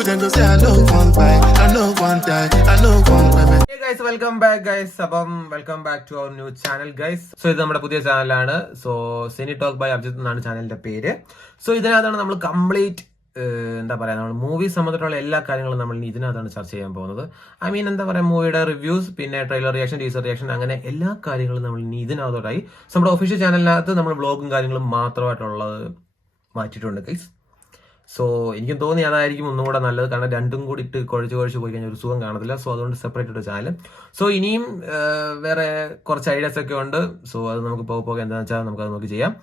couldn't say I know one buy, I know one die, I know one women. Hey guys, welcome back guys. Welcome back to our new channel guys. So ഇത് നമ്മുടെ പുതിയ ചാനലാണ്. So cine talk by Abhijith എന്നാണ് ചാനലിന്റെ പേര്. സോ ഇതിനകത്താണ് നമ്മൾ കംപ്ലീറ്റ് എന്താ പറയാ നമ്മൾ മൂവി സംബന്ധിച്ചുള്ള എല്ലാ കാര്യങ്ങളും നമ്മൾ ഇതിനകത്താണ് ചർച്ച ചെയ്യാൻ പോകുന്നത്. ഐ മീൻ എന്താ പറയാ മൂവിയുടെ റിവ്യൂസ്, പിന്നെ ട്രെയിലർ റിയാക്ഷൻ, ടീസർ റിയാക്ഷൻ, അങ്ങനെ എല്ലാ കാര്യങ്ങളും നമ്മൾ ഇനി ഇതിനകത്തോട്ടായി നമ്മുടെ ഒഫീഷ്യൽ ചാനലിനകത്ത് നമ്മൾ വ്ളോഗും കാര്യങ്ങളും മാത്രമായിട്ടുള്ളത് മാറ്റിയിട്ടുണ്ട് ഗൈസ്. സോ എനിക്കും തോന്നി അതായിരിക്കും ഒന്നും കൂടെ നല്ലത്, കാരണം രണ്ടും കൂടി ഇട്ട് കുഴച്ച് പോയി കഴിഞ്ഞാൽ ഒരു സുഖം കാണത്തില്ല. സോ അതുകൊണ്ട് സെപ്പറേറ്റ് ഒരു ചാനൽ. സോ ഇനിയും വേറെ കുറച്ച് ഐഡിയാസ് ഒക്കെ ഉണ്ട്. സോ അത് നമുക്ക് പോകെ എന്താണെന്ന് വെച്ചാൽ നമുക്കത് നോക്കി ചെയ്യാം.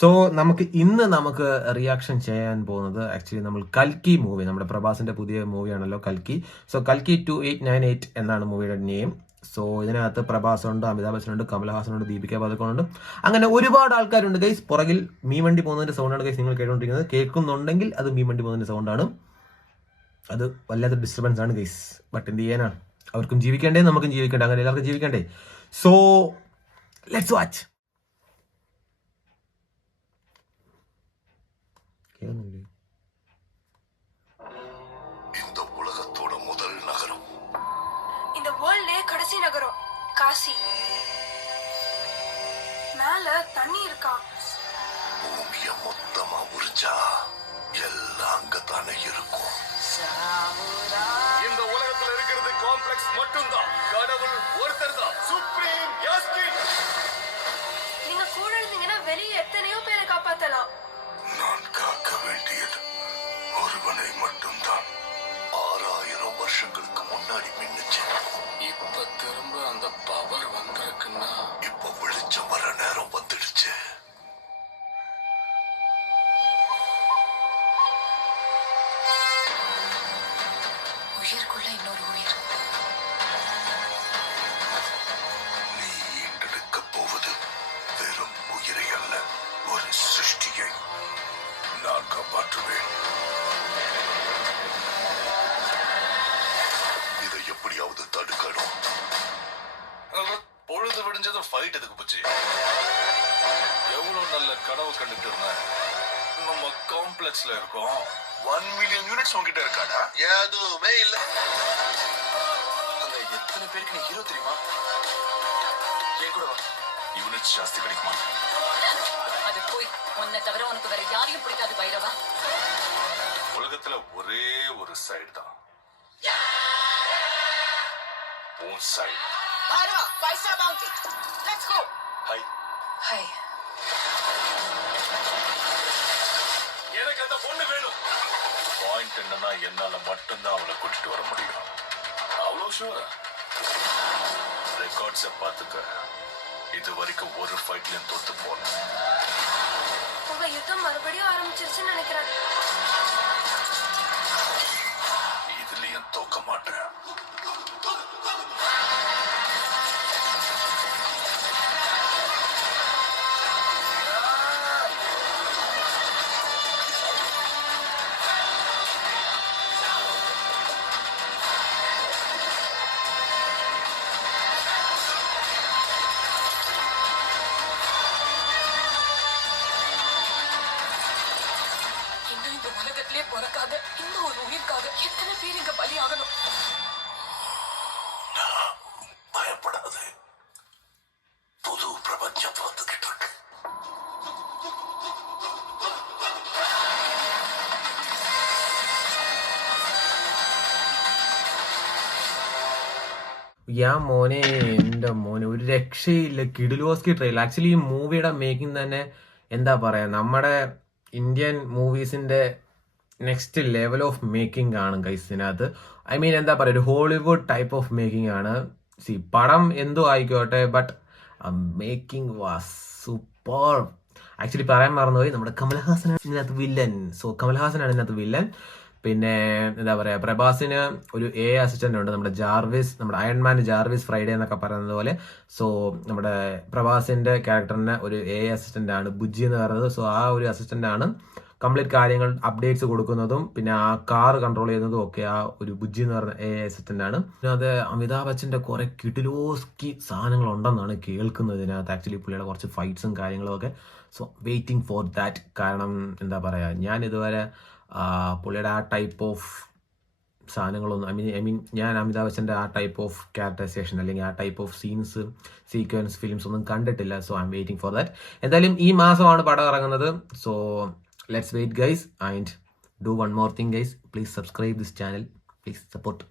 സോ നമുക്ക് റിയാക്ഷൻ ചെയ്യാൻ പോകുന്നത് ആക്ച്വലി നമ്മൾ കൽക്കി മൂവി, നമ്മുടെ പ്രഭാസിന്റെ പുതിയ മൂവിയാണല്ലോ കൽക്കി. സോ കൽക്കി 2898 എന്നാണ് മൂവിയുടെ നെയിം. സോ ഇതിനകത്ത് പ്രഭാസ് ഉണ്ട്, അമിതാഭ് ബച്ചനുണ്ട്, കമൽഹാസനുണ്ട്, ദീപിക പദക്കോണുണ്ട്, അങ്ങനെ ഒരുപാട് ആൾക്കാരുണ്ട് ഗൈസ്. പുറകിൽ മീൻവണ്ടി പോകുന്നതിന്റെ സൗണ്ടാണ് ഗൈസ് നിങ്ങൾ കേട്ടുകൊണ്ടിരിക്കുന്നത്. കേൾക്കുന്നുണ്ടെങ്കിൽ അത് മീൻവണ്ടി പോകുന്നതിന്റെ സൗണ്ടാണ്. അത് വല്ലാത്ത ഡിസ്റ്റർബൻസ് ആണ് ഗൈസ്. ബട്ട് എന്ത് ചെയ്യാനാണ്, അവർക്കും ജീവിക്കണ്ടേ, നമുക്കും ജീവിക്കണ്ടേ, അങ്ങനെ എല്ലാവർക്കും ജീവിക്കണ്ടേ. So let's watch. இந்த உலகத்தோட முதல் நகரம், இந்த வேர்ல்ட்லயே கடைசி நகரம் காசி. மேல தண்ணி இருக்கா? பூமிய மொத்தமா உரிச்சா எல்லாம் அங்கத்தானே இருக்கும். இந்த உலகத்துல இருக்கிறது காம்ப்ளெக்ஸ் மட்டும்தான். கடவுள் ஒருத்தர் தான், சுப்ரீம் யாஸ்கின். நீங்க கூட இருந்தீங்கன்னா வெளியே எத்தனையோ பேரை காப்பாத்தலாம். நான் காக்க வேண்டியது ஒருவனை மட்டும்தான். 6000 வருஷங்களுக்கு முன்னாடி மின்னுச்சு. இப்ப திரும்ப அந்த பவர் வந்திருக்குன்னா இப்ப வெளிச்சம் வர நேரம் வந்துடுச்சு. உயிர்க்குள்ள இன்னொரு உயிர். நீ ஈண்டெடுக்க போவது வெறும் உயிரை அல்ல, ஒரு சிருஷ்டியை. நான் காப்பாற்றுவேன். இதை எப்படியாவது தடுக்கணும். பொழுது விடிஞ்சதும் ஃபைட் எதுக்கு போச்சு? எவ்வளவு நல்ல கனவு கண்டுட்டு இருந்தேன். நம்ம காம்ப்ளெக்ஸ்ல இருக்கோம். 1 மில்லியன் யூனிட்ஸ் உங்ககிட்ட இருக்காடா? எதுவுமே இல்ல. அங்க எத்தனை பேருக்கு நீ ஹீரோ தெரியுமா? என் கூட வா. யூனிட்ஸ் ஜாஸ்தி கிடைக்குமா? அது போய் உன்னை தவிர உனக்கு வேற யாரையும் பிடிக்காது பைரவா. உலகத்துல ஒரே ஒரு சைடு தான், உன் சைடு. பைரவா, பைசா bounty. Let's go. Hi. Hi. எனக்கு அந்த பொண்ணு வேணும். பாயிண்ட் என்னன்னா என்னால மட்டும்தான் அவளை கூட்டிட்டு வர முடியும். அவ்வளோ ஷூரா? ரெக்கார்ட்ஸை பார்த்துக்க. இது வரைக்கும் ஒரு ஃபைட்லயும் தோத்து போனேன். உங்க யுத்தம் மறுபடியும் ஆரம்பிச்சிருச்சுன்னு நினைக்கிறேன். இதுலயும் தோக்க மாட்டேன். இன்னும் இந்த உலகத்திலே பிறக்காத இந்த ஒரு உயிர்க்காக எத்தனை பேர் இங்க பலியாகணும். பயப்படாது, புது பிரபஞ்சம் வந்துகிட்டு இருக்கு. എന്റെ മോനെ ഒരു രക്ഷയില്ല. കിടിലോസ്കി ട്രെയിലർ. ആക്ച്വലി ഈ മൂവിയുടെ മേക്കിംഗ് തന്നെ എന്താ പറയാ, നമ്മുടെ ഇന്ത്യൻ മൂവീസിന്റെ നെക്സ്റ്റ് ലെവൽ ഓഫ് മേക്കിംഗ് ആണ് ഗൈസ് ഇതിനകത്ത്. ഐ മീൻ എന്താ പറയുക, ഒരു ഹോളിവുഡ് ടൈപ്പ് ഓഫ് മേക്കിംഗ് ആണ്. പടം എന്തോ ആയിക്കോട്ടെ, but making was super. Actually പറയാൻ മറന്നുപോയി, നമ്മുടെ കമൽഹാസനാണ് ഇതിനകത്ത് വില്ലൻ. സോ കമൽഹാസനാണ് ഇതിനകത്ത് വില്ലൻ. പിന്നെ എന്താ പറയാ, പ്രഭാസിന് ഒരു അസിസ്റ്റന്റ് ഉണ്ട്, നമ്മുടെ ജാർവിസ്, നമ്മുടെ അയൺമാൻ ജാർവിസ് ഫ്രൈഡേ എന്നൊക്കെ പറയുന്നത് പോലെ. സോ നമ്മുടെ പ്രഭാസിന്റെ ക്യാരക്ടറിന് ഒരു അസിസ്റ്റന്റ് ആണ് ബുജ്ജി എന്ന് പറയുന്നത്. സോ ആ ഒരു അസിസ്റ്റന്റ് ആണ് കംപ്ലീറ്റ് കാര്യങ്ങൾ അപ്ഡേറ്റ്സ് കൊടുക്കുന്നതും പിന്നെ ആ കാർ കൺട്രോൾ ചെയ്യുന്നതും ഒക്കെ ആ ഒരു ബുജ്ജി എന്ന് പറഞ്ഞ അസിസ്റ്റന്റ് ആണ്. പിന്നെ അത് അമിതാഭ് ബച്ചന്റെ കുറെ കിടിലോസ്കി സാധനങ്ങൾ ഉണ്ടെന്നാണ് കേൾക്കുന്നത് ഇതിനകത്ത്. ആക്ച്വലി പുള്ളിയുടെ കുറച്ച് ഫൈറ്റ്സും കാര്യങ്ങളും ഒക്കെ. So waiting for that. കാരണം എന്താ പറയാ, ഞാൻ ഇതുവരെ പുള്ളിയുടെ ആ ടൈപ്പ് ഓഫ് സാധനങ്ങളൊന്നും ഐ മീൻ ഞാൻ അമിതാഭ് ബച്ചൻ്റെ ആ ടൈപ്പ് ഓഫ് ക്യാരക്ടറൈസേഷൻ അല്ലെങ്കിൽ ആ type of scenes sequence films ഒന്നും കണ്ടിട്ടില്ല. So I'm waiting for that. എന്തായാലും ഈ മാസമാണ് പടം ഇറങ്ങുന്നത്. So let's wait guys and do one more thing guys. Please subscribe this channel. Please support.